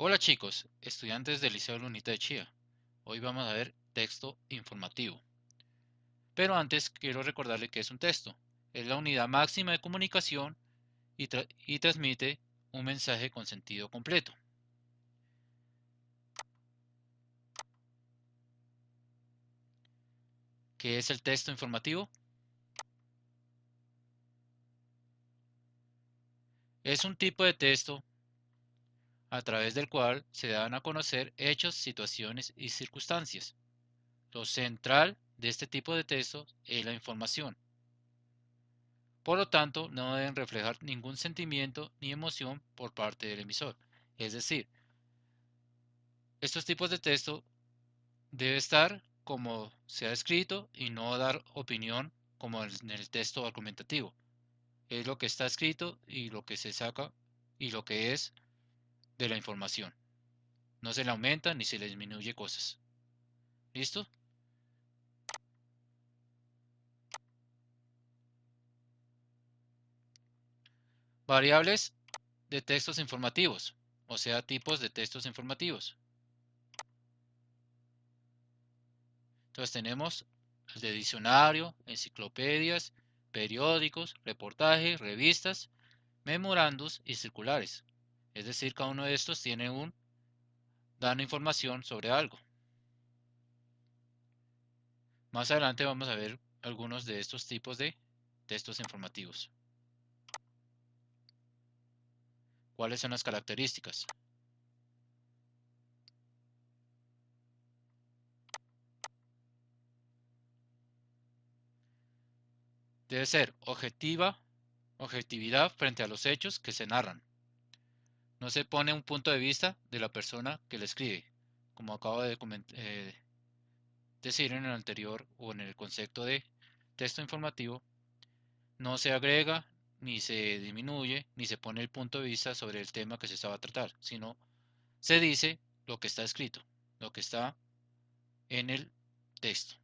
Hola chicos, estudiantes del Liceo Lunita de Chía. Hoy vamos a ver texto informativo. Pero antes quiero recordarle que es un texto. Es la unidad máxima de comunicación y transmite un mensaje con sentido completo. ¿Qué es el texto informativo? Es un tipo de texto a través del cual se dan a conocer hechos, situaciones y circunstancias. Lo central de este tipo de texto es la información. Por lo tanto, no deben reflejar ningún sentimiento ni emoción por parte del emisor. Es decir, estos tipos de texto debe estar como se ha escrito y no dar opinión como en el texto argumentativo. Es lo que está escrito y lo que se saca y lo que es de la información. No se le aumenta ni se le disminuye cosas. ¿Listo? Variables de textos informativos, o sea, tipos de textos informativos. Entonces tenemos el de diccionario, enciclopedias, periódicos, reportajes, revistas, memorandos y circulares. Es decir, cada uno de estos tiene dando información sobre algo. Más adelante vamos a ver algunos de estos tipos de textos informativos. ¿Cuáles son las características? Debe ser objetividad frente a los hechos que se narran. No se pone un punto de vista de la persona que le escribe, como acabo de decir en el anterior o en el concepto de texto informativo. No se agrega, ni se disminuye, ni se pone el punto de vista sobre el tema que se estaba a tratar, sino se dice lo que está escrito, lo que está en el texto.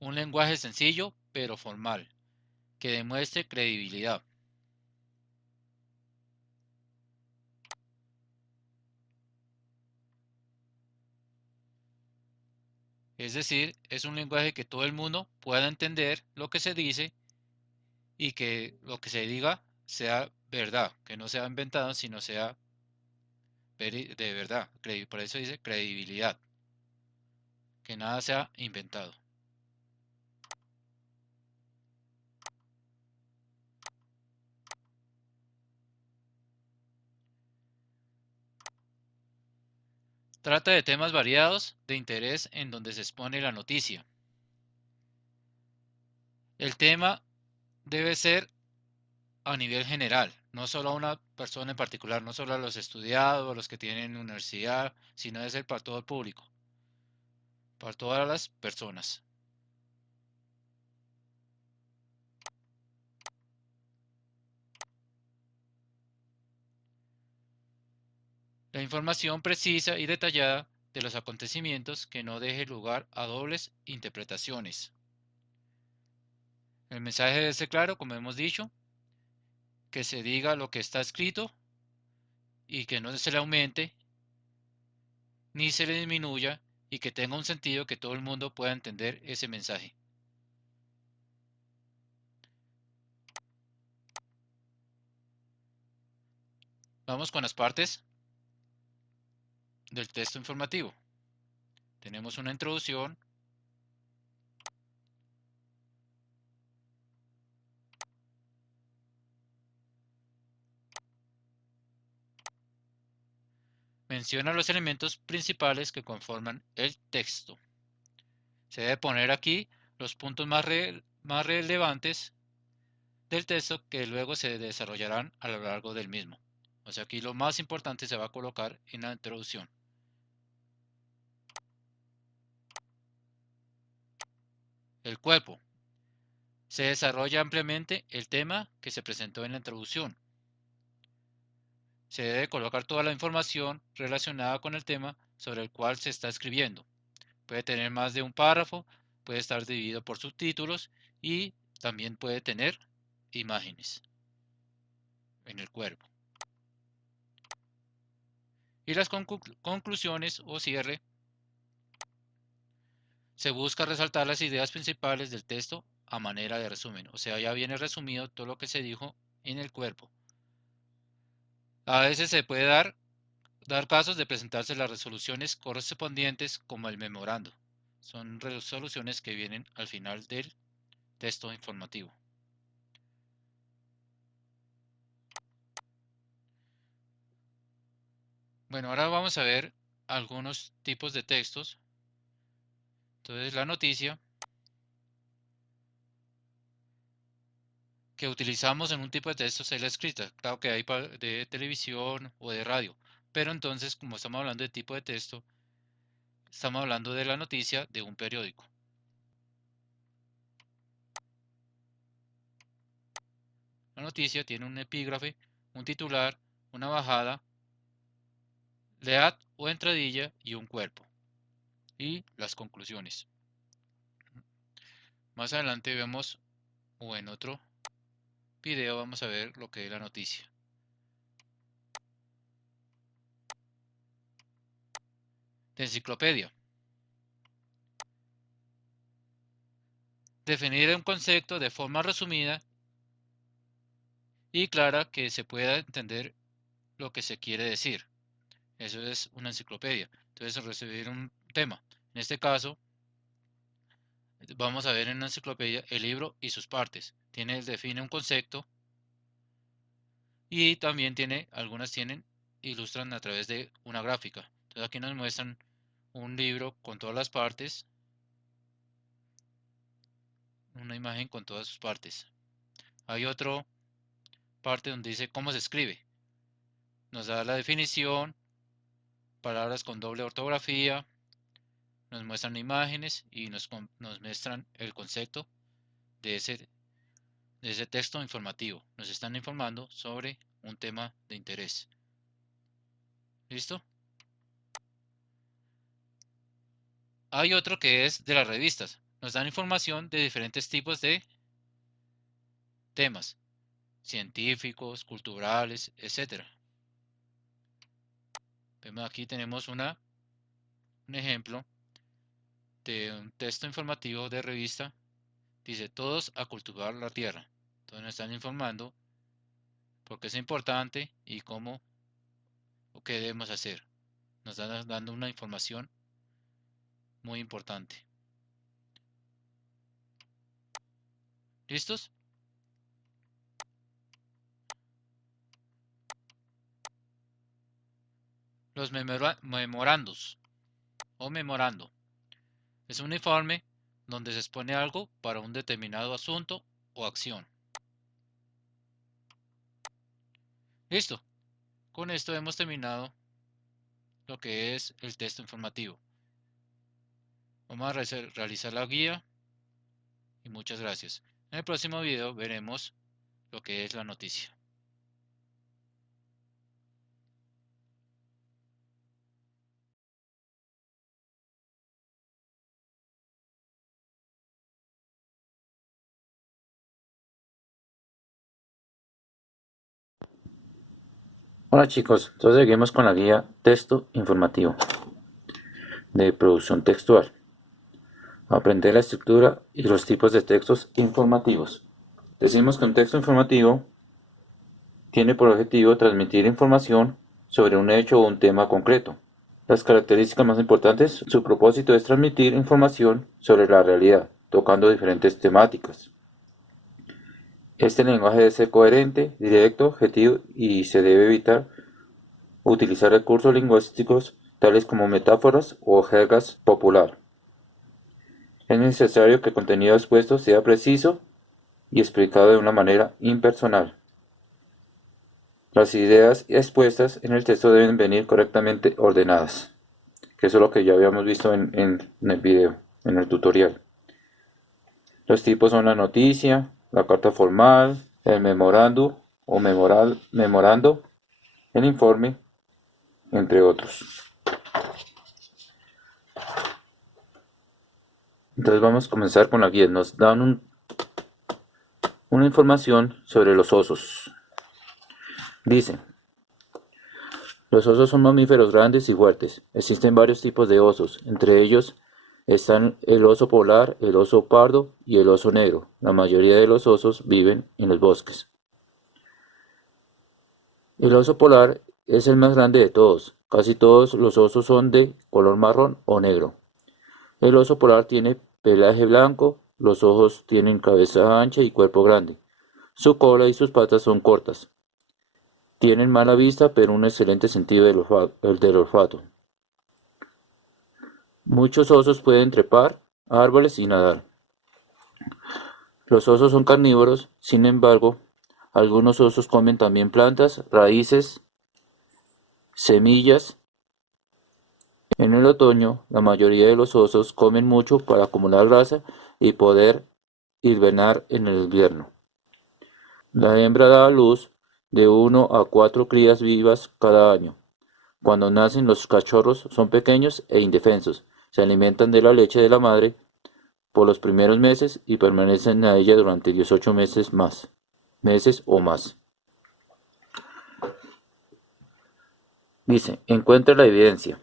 Un lenguaje sencillo pero formal, que demuestre credibilidad. Es decir, es un lenguaje que todo el mundo pueda entender lo que se dice y que lo que se diga sea verdad, que no sea inventado, sino sea de verdad. Por eso dice credibilidad, que nada sea inventado. Trata de temas variados de interés en donde se expone la noticia. El tema debe ser a nivel general, no solo a una persona en particular, no solo a los estudiados, a los que tienen universidad, sino debe ser para todo el público, para todas las personas. La información precisa y detallada de los acontecimientos que no deje lugar a dobles interpretaciones. El mensaje debe ser claro, como hemos dicho, que se diga lo que está escrito y que no se le aumente ni se le disminuya y que tenga un sentido que todo el mundo pueda entender ese mensaje. Vamos con las partes del texto informativo. Tenemos una introducción, menciona los elementos principales que conforman el texto. Se debe poner aquí los puntos más relevantes del texto que luego se desarrollarán a lo largo del mismo. O sea, aquí lo más importante se va a colocar en la introducción. El cuerpo. Se desarrolla ampliamente el tema que se presentó en la introducción. Se debe colocar toda la información relacionada con el tema sobre el cual se está escribiendo. Puede tener más de un párrafo, puede estar dividido por subtítulos y también puede tener imágenes en el cuerpo. Y las conclusiones o cierre, se busca resaltar las ideas principales del texto a manera de resumen, o sea, ya viene resumido todo lo que se dijo en el cuerpo. A veces se puede dar casos de presentarse las resoluciones correspondientes como el memorando. Son resoluciones que vienen al final del texto informativo. Bueno, ahora vamos a ver algunos tipos de textos. Entonces, la noticia que utilizamos en un tipo de texto es la escrita. Claro que hay de televisión o de radio, pero entonces, como estamos hablando de tipo de texto, estamos hablando de la noticia de un periódico. La noticia tiene un epígrafe, un titular, una bajada, lead o entradilla y un cuerpo. Y las conclusiones. Más adelante vemos, o en otro video vamos a ver lo que es la noticia. De enciclopedia. Definir un concepto de forma resumida y clara que se pueda entender lo que se quiere decir. Eso es una enciclopedia. Entonces, recibir un tema. En este caso, vamos a ver en una enciclopedia el libro y sus partes. Define un concepto y también algunas ilustran a través de una gráfica. Entonces aquí nos muestran un libro con todas las partes, una imagen con todas sus partes. Hay otra parte donde dice cómo se escribe. Nos da la definición, palabras con doble ortografía, nos muestran imágenes y nos muestran el concepto de ese texto informativo. Nos están informando sobre un tema de interés. ¿Listo? Hay otro que es de las revistas. Nos dan información de diferentes tipos de temas, científicos, culturales, etc. Aquí tenemos un ejemplo de un texto informativo de revista. Dice, todos a cultivar la tierra. Entonces nos están informando por qué es importante y cómo o qué debemos hacer. Nos están dando una información muy importante. ¿Listos? Los memorandos o memorando. Es un informe donde se expone algo para un determinado asunto o acción. Listo. Con esto hemos terminado lo que es el texto informativo. Vamos a realizar la guía y muchas gracias. En el próximo video veremos lo que es la noticia. Hola chicos, entonces seguimos con la guía texto informativo de producción textual. Aprender la estructura y los tipos de textos informativos. Decimos que un texto informativo tiene por objetivo transmitir información sobre un hecho o un tema concreto. Las características más importantes, su propósito es transmitir información sobre la realidad, tocando diferentes temáticas. Este lenguaje debe ser coherente, directo, objetivo y se debe evitar utilizar recursos lingüísticos tales como metáforas o jergas popular. Es necesario que el contenido expuesto sea preciso y explicado de una manera impersonal. Las ideas expuestas en el texto deben venir correctamente ordenadas, que eso es lo que ya habíamos visto en el video, en el tutorial. Los tipos son la noticia, la carta formal, el memorando o memorando, el informe, entre otros. Entonces vamos a comenzar con la guía. Nos dan una información sobre los osos. Dice, los osos son mamíferos grandes y fuertes. Existen varios tipos de osos. Entre ellos están el oso polar, el oso pardo y el oso negro. La mayoría de los osos viven en los bosques. El oso polar es el más grande de todos. Casi todos los osos son de color marrón o negro. El oso polar tiene pelaje blanco, los ojos tienen cabeza ancha y cuerpo grande. Su cola y sus patas son cortas. Tienen mala vista pero un excelente sentido del olfato. Muchos osos pueden trepar a árboles y nadar. Los osos son carnívoros, sin embargo, algunos osos comen también plantas, raíces, semillas. En el otoño, la mayoría de los osos comen mucho para acumular grasa y poder hibernar en el invierno. La hembra da a luz de 1 a 4 crías vivas cada año. Cuando nacen, los cachorros son pequeños e indefensos. Se alimentan de la leche de la madre por los primeros meses y permanecen a ella durante 18 meses o más. Dice, encuentra la evidencia.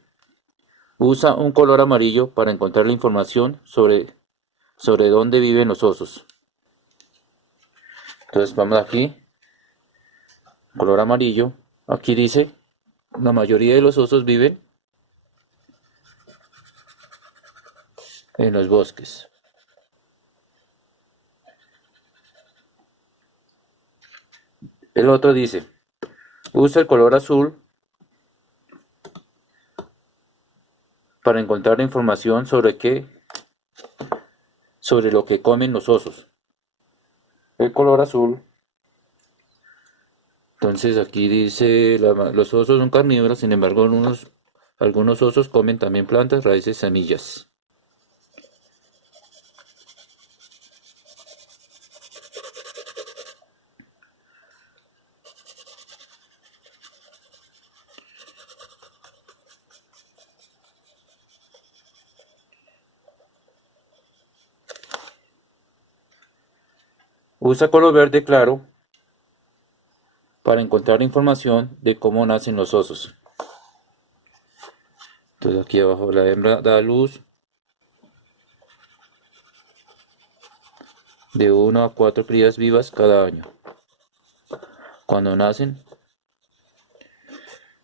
Usa un color amarillo para encontrar la información sobre dónde viven los osos. Entonces vamos aquí, color amarillo. Aquí dice, la mayoría de los osos viven en los bosques. El otro dice, usa el color azul para encontrar información sobre lo que comen los osos. El color azul. Entonces aquí dice, los osos son carnívoros, sin embargo algunos osos comen también plantas, raíces, semillas. Usa color verde claro para encontrar información de cómo nacen los osos. Entonces aquí abajo la hembra da a luz de 1 a 4 crías vivas cada año. Cuando nacen,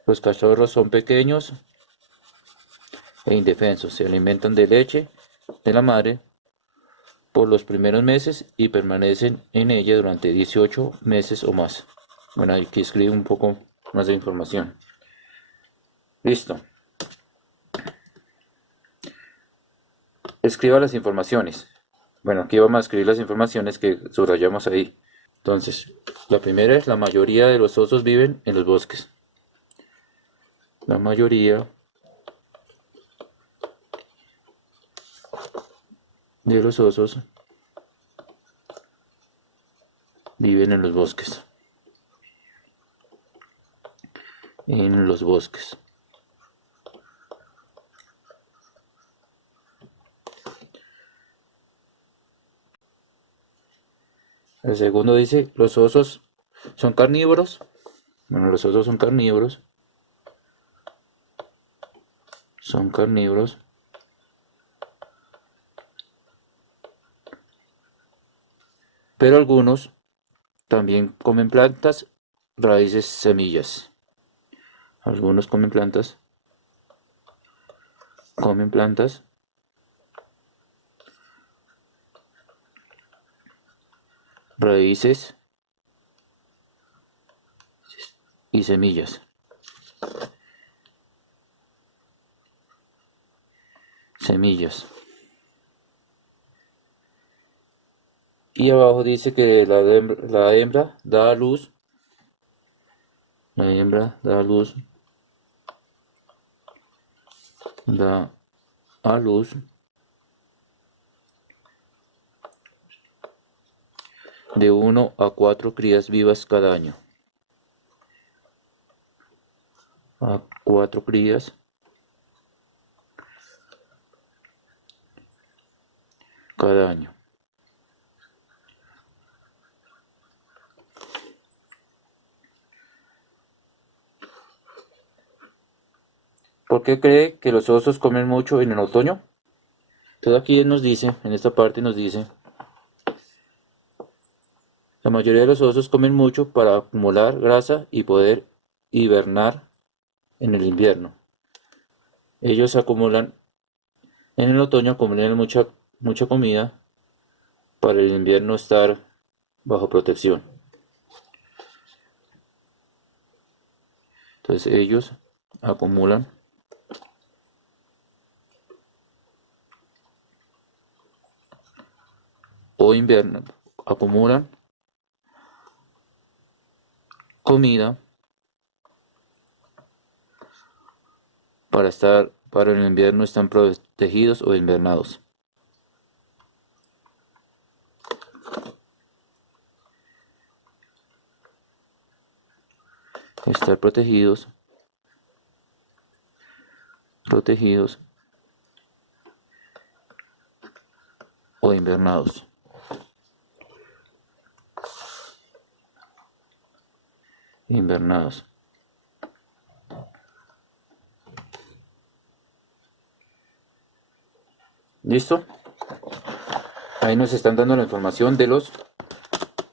los cachorros son pequeños e indefensos. Se alimentan de leche de la madre por los primeros meses y permanecen en ella durante 18 meses o más. Bueno, aquí escribo un poco más de información. Listo. Escriba las informaciones. Bueno, aquí vamos a escribir las informaciones que subrayamos ahí. Entonces, la primera es la mayoría de los osos viven en los bosques. La mayoría de los osos viven en los bosques. En los bosques. El segundo dice, los osos son carnívoros. Bueno, los osos son carnívoros. Son carnívoros. Pero algunos también comen plantas, raíces, semillas. Algunos comen plantas, raíces y semillas. Semillas. Y abajo dice que la hembra da a luz. La hembra da a luz. Da a luz de 1 a 4 crías vivas cada año. A 4 crías cada año. ¿Por qué cree que los osos comen mucho en el otoño? Entonces aquí nos dice, en esta parte nos dice, la mayoría de los osos comen mucho para acumular grasa y poder hibernar en el invierno. Ellos acumulan, en el otoño acumulan mucha comida para el invierno estar bajo protección. Entonces ellos acumulan o inviernan, acumulan comida para el invierno están protegidos o invernados. Estar protegidos o invernados. ¿Listo? Ahí nos están dando la información de los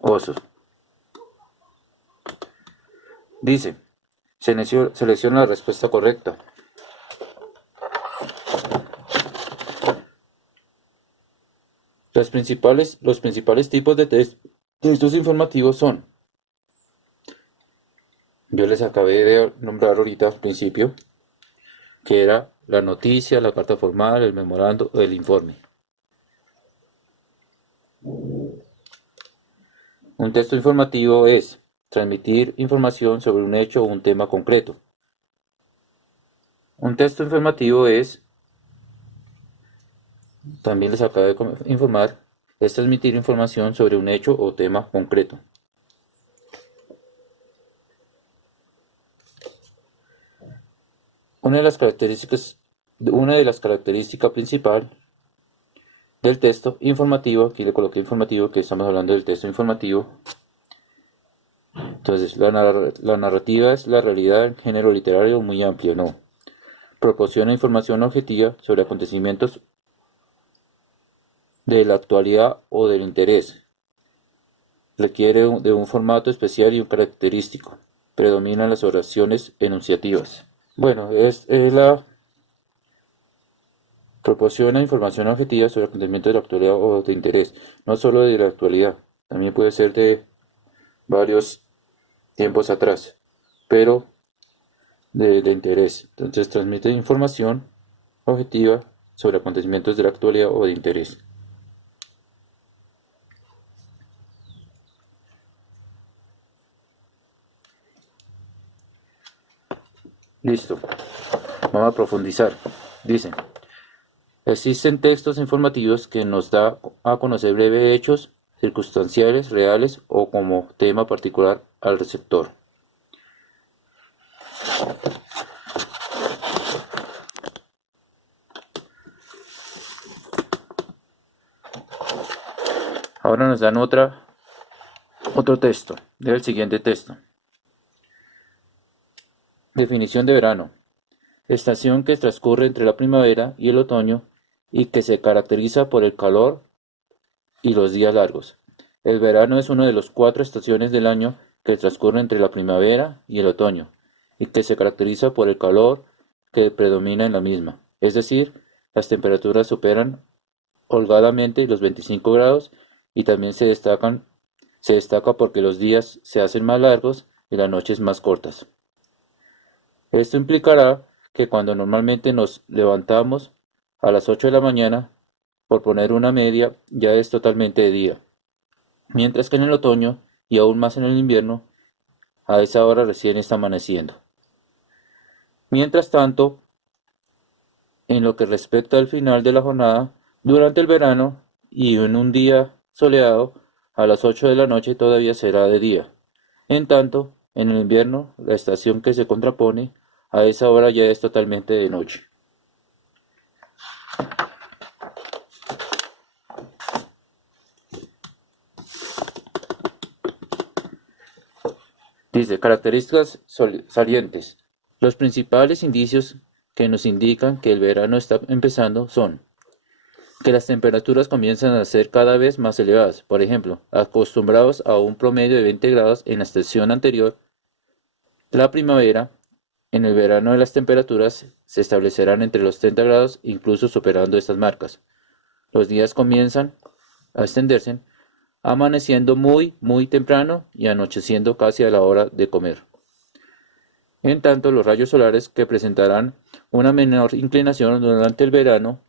osos. Dice, selecciona la respuesta correcta. Los principales tipos de textos informativos son, yo les acabé de nombrar ahorita al principio, que era la noticia, la carta formal, el memorando o el informe. Un texto informativo es transmitir información sobre un hecho o un tema concreto. Un texto informativo es, también les acabo de informar, es transmitir información sobre un hecho o tema concreto. Una de las características principal del texto informativo, aquí le coloqué informativo, que estamos hablando del texto informativo. Entonces, la narrativa es la realidad en género literario muy amplio, ¿no? Proporciona información objetiva sobre acontecimientos de la actualidad o del interés. Requiere de un formato especial y un característico. Predominan las oraciones enunciativas. Bueno, proporciona información objetiva sobre acontecimientos de la actualidad o de interés. No solo de la actualidad, también puede ser de varios tiempos atrás, pero de interés. Entonces transmite información objetiva sobre acontecimientos de la actualidad o de interés. Listo. Vamos a profundizar. Dice, existen textos informativos que nos da a conocer breves hechos circunstanciales, reales o como tema particular al receptor. Ahora nos dan otro texto, del siguiente texto. Definición de verano. Estación que transcurre entre la primavera y el otoño y que se caracteriza por el calor y los días largos. El verano es una de las 4 estaciones del año que transcurre entre la primavera y el otoño y que se caracteriza por el calor que predomina en la misma. Es decir, las temperaturas superan holgadamente los 25 grados y también se destaca porque los días se hacen más largos y las noches más cortas. Esto implicará que cuando normalmente nos levantamos a las 8 de la mañana, por poner una media, ya es totalmente de día, mientras que en el otoño y aún más en el invierno, a esa hora recién está amaneciendo. Mientras tanto, en lo que respecta al final de la jornada, durante el verano y en un día soleado, a las 8 de la noche todavía será de día. En tanto, en el invierno, la estación que se contrapone a esa hora ya es totalmente de noche. Dice, características salientes. Los principales indicios que nos indican que el verano está empezando son que las temperaturas comienzan a ser cada vez más elevadas. Por ejemplo, acostumbrados a un promedio de 20 grados en la estación anterior, la primavera, en el verano las temperaturas se establecerán entre los 30 grados, incluso superando estas marcas. Los días comienzan a extenderse, amaneciendo muy temprano y anocheciendo casi a la hora de comer. En tanto, los rayos solares, que presentarán una menor inclinación durante el verano,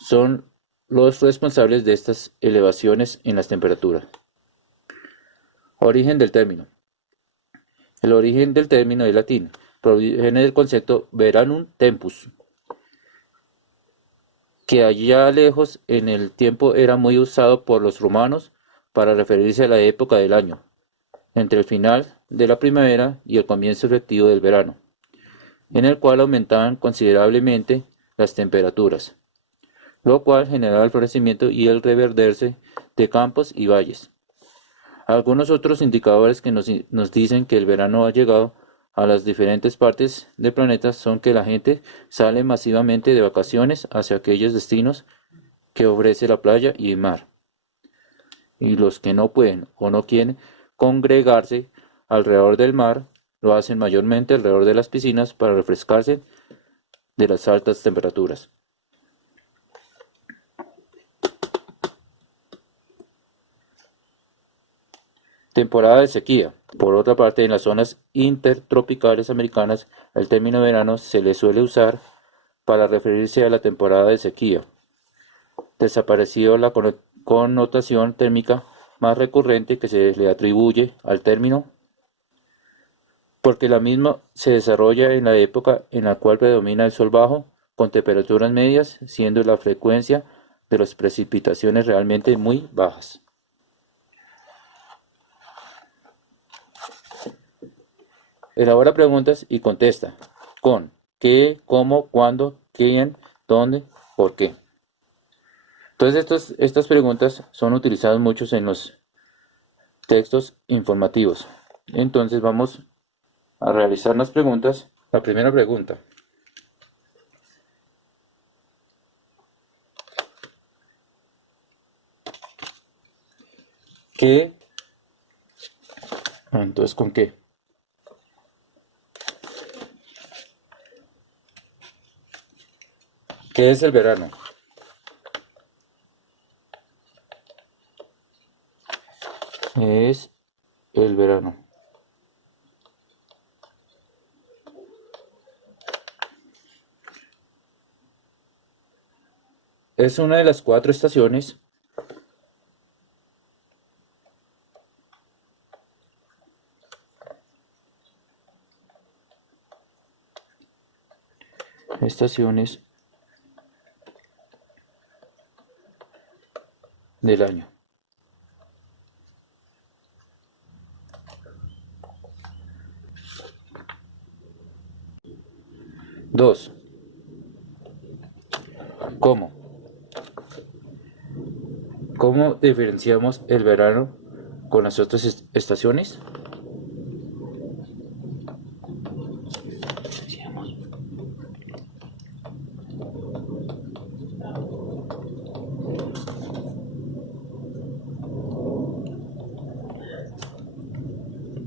son los responsables de estas elevaciones en las temperaturas. Origen del término. El origen del término es latín, proviene del concepto veranum tempus, que allá lejos en el tiempo era muy usado por los romanos para referirse a la época del año, entre el final de la primavera y el comienzo efectivo del verano, en el cual aumentaban considerablemente las temperaturas, lo cual generaba el florecimiento y el reverdecerse de campos y valles. Algunos otros indicadores que nos dicen que el verano ha llegado a las diferentes partes del planeta son que la gente sale masivamente de vacaciones hacia aquellos destinos que ofrece la playa y el mar, y los que no pueden o no quieren congregarse alrededor del mar lo hacen mayormente alrededor de las piscinas para refrescarse de las altas temperaturas. Temporada de sequía. Por otra parte, en las zonas intertropicales americanas, el término verano se le suele usar para referirse a la temporada de sequía, desaparecido la connotación térmica más recurrente que se le atribuye al término, porque la misma se desarrolla en la época en la cual predomina el sol bajo, con temperaturas medias, siendo la frecuencia de las precipitaciones realmente muy bajas. Elabora preguntas y contesta con qué, cómo, cuándo, quién, dónde, por qué. Entonces estas preguntas son utilizadas muchos en los textos informativos. Entonces vamos a realizar las preguntas. La primera pregunta. ¿Qué? Entonces, ¿con qué? ¿Qué es el verano? Es el verano. Es una de las 4 estaciones del año. 2. ¿Cómo? ¿Cómo diferenciamos el verano con las otras estaciones?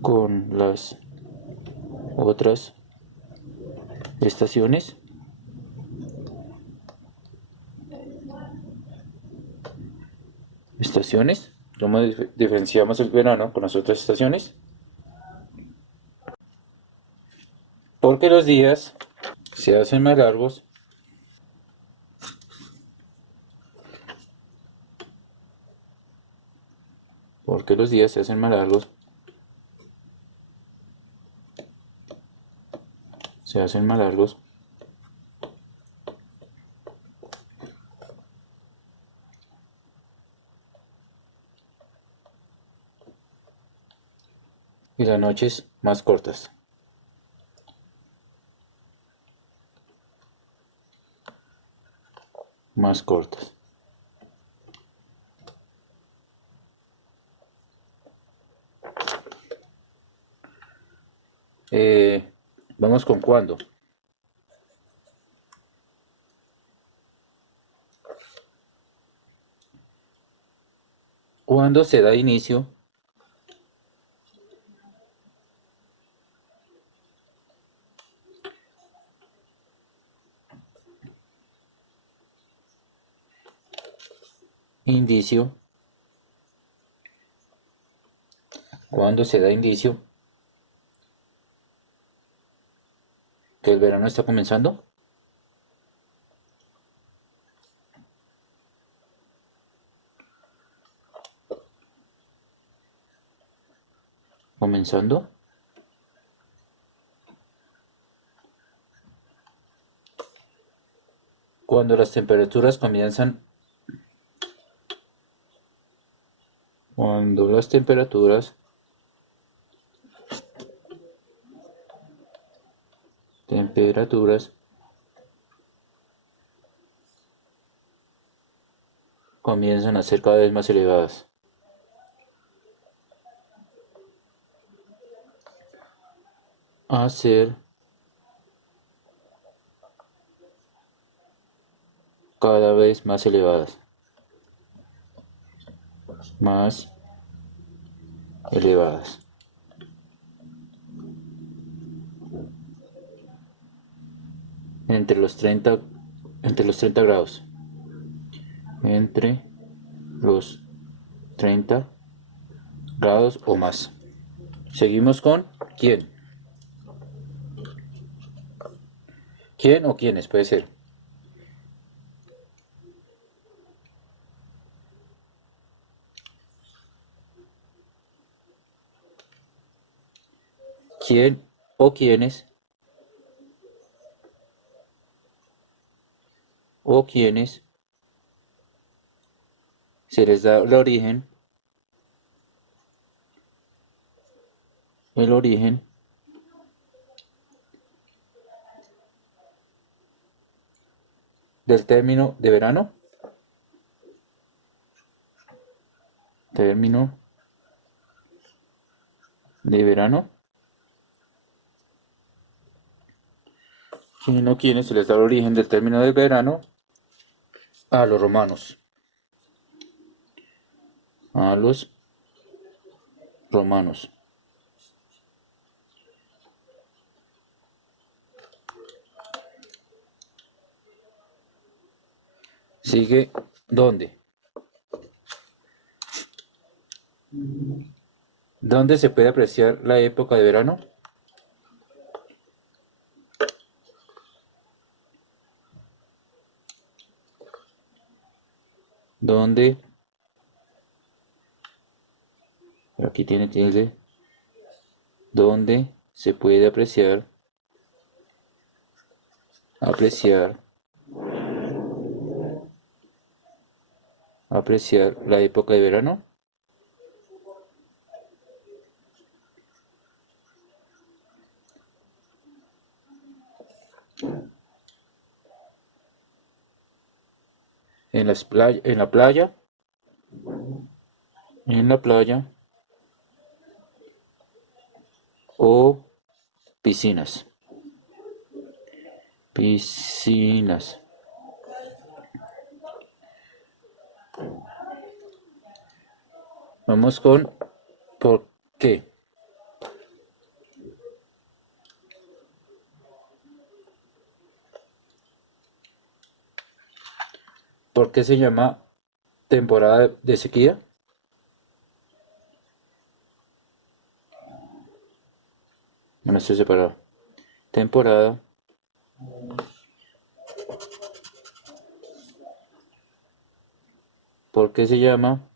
Con las otras estaciones. ¿Cómo diferenciamos el verano con las otras estaciones? Porque los días se hacen más largos. Porque los días se hacen más largos. Se hacen más largos. Y las noches más cortas. Más cortas. Vamos con cuándo. ¿Cuándo se da inicio indicio? ¿Cuándo se da indicio que el verano está comenzando? ¿Comenzando? Cuando las temperaturas comienzan, cuando las temperaturas comienzan a ser cada vez más elevadas. A ser cada vez más elevadas. Más elevadas. Entre los 30 grados. Entre los 30 grados o más. Seguimos con quién. ¿Quién o quiénes? Puede ser. ¿Quién o quiénes? O quiénes se les da el origen del término de verano. Término de verano. ¿Quién o quiénes se les da el origen del término de verano? A los romanos. A los romanos. Sigue, ¿dónde? ¿Dónde se puede apreciar la época de verano? ¿Dónde? Aquí tiene tilde. ¿Dónde se puede apreciar la época de verano? En la playa, o piscinas. Piscinas. Vamos con ¿por qué? ¿Por qué se llama temporada de sequía? No estoy separado. Temporada ¿por qué se llama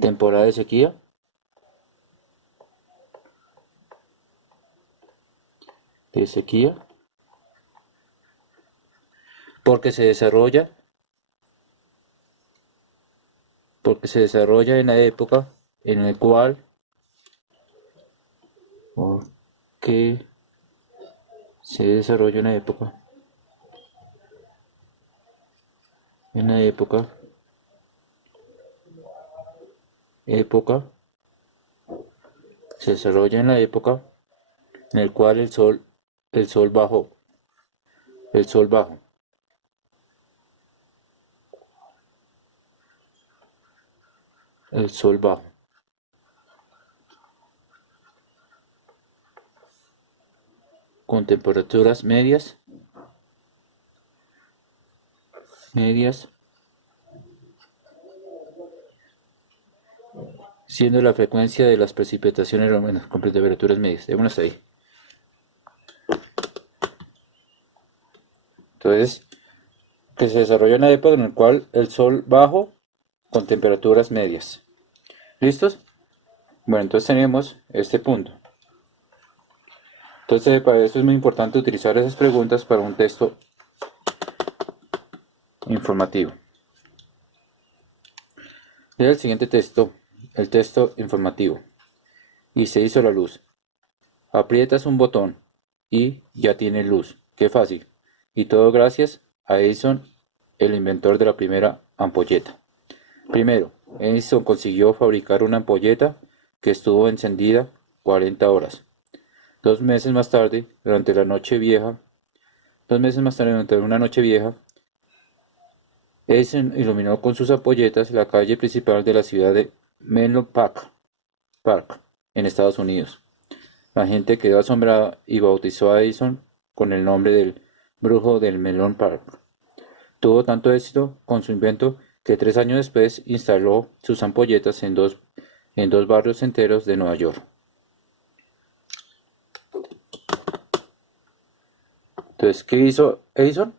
temporada de sequía? De sequía. Porque se desarrolla en la época en la cual, porque se desarrolla en la época se desarrolla en la época en la cual el sol bajó, el sol bajo, el sol bajo, con temperaturas medias, siendo la frecuencia de las precipitaciones menos con temperaturas medias. Démonos ahí. Entonces, que se desarrolla en la época en la cual el sol bajo con temperaturas medias. ¿Listos? Bueno, entonces tenemos este punto. Entonces, para eso es muy importante utilizar esas preguntas para un texto informativo. Lea el siguiente texto, el texto informativo. Y se hizo la luz. Aprietas un botón y ya tienes luz. Qué fácil. Y todo gracias a Edison, el inventor de la primera ampolleta. Primero, Edison consiguió fabricar una ampolleta que estuvo encendida 40 horas. 2 meses más tarde, durante una noche vieja, Edison iluminó con sus ampolletas la calle principal de la ciudad de Menlo Park, en Estados Unidos. La gente quedó asombrada y bautizó a Edison con el nombre del brujo del Menlo Park. Tuvo tanto éxito con su invento que 3 años después instaló sus ampolletas en dos barrios enteros de Nueva York. Entonces, ¿qué hizo Edison?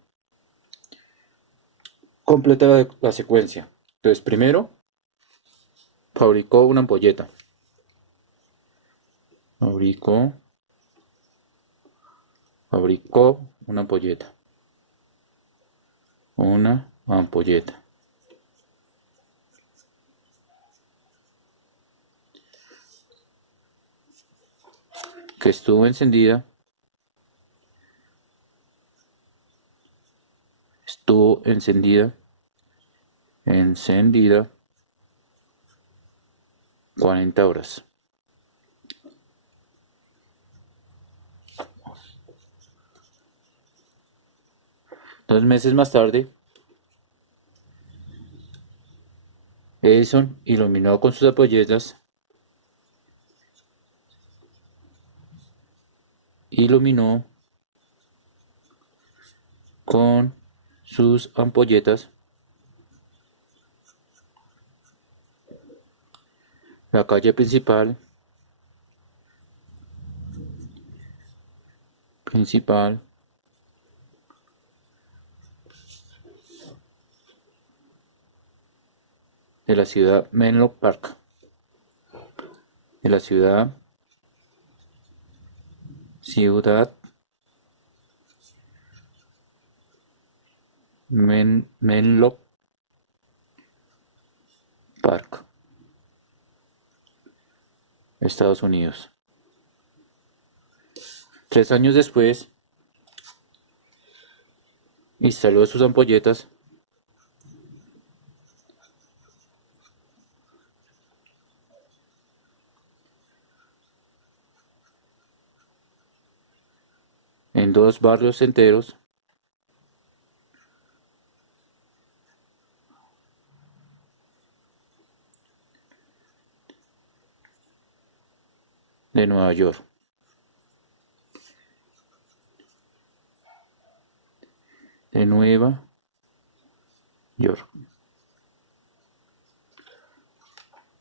Completa la secuencia. Entonces, primero, fabricó una ampolleta. Fabricó una ampolleta. Una ampolleta. Que estuvo encendida. Encendida 40 horas. Dos meses más tarde, Edison iluminó con sus ampolletas la calle principal de la ciudad Menlo Park, de la ciudad Menlo Park, Estados Unidos. 3 años después, instaló sus ampolletas en 2 barrios enteros de Nueva York.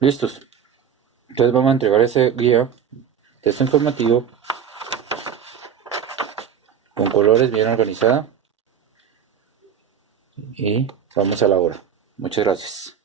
Listos. Entonces vamos a entregar ese guía, texto informativo, con colores bien organizada. Y vamos a la hora. Muchas gracias.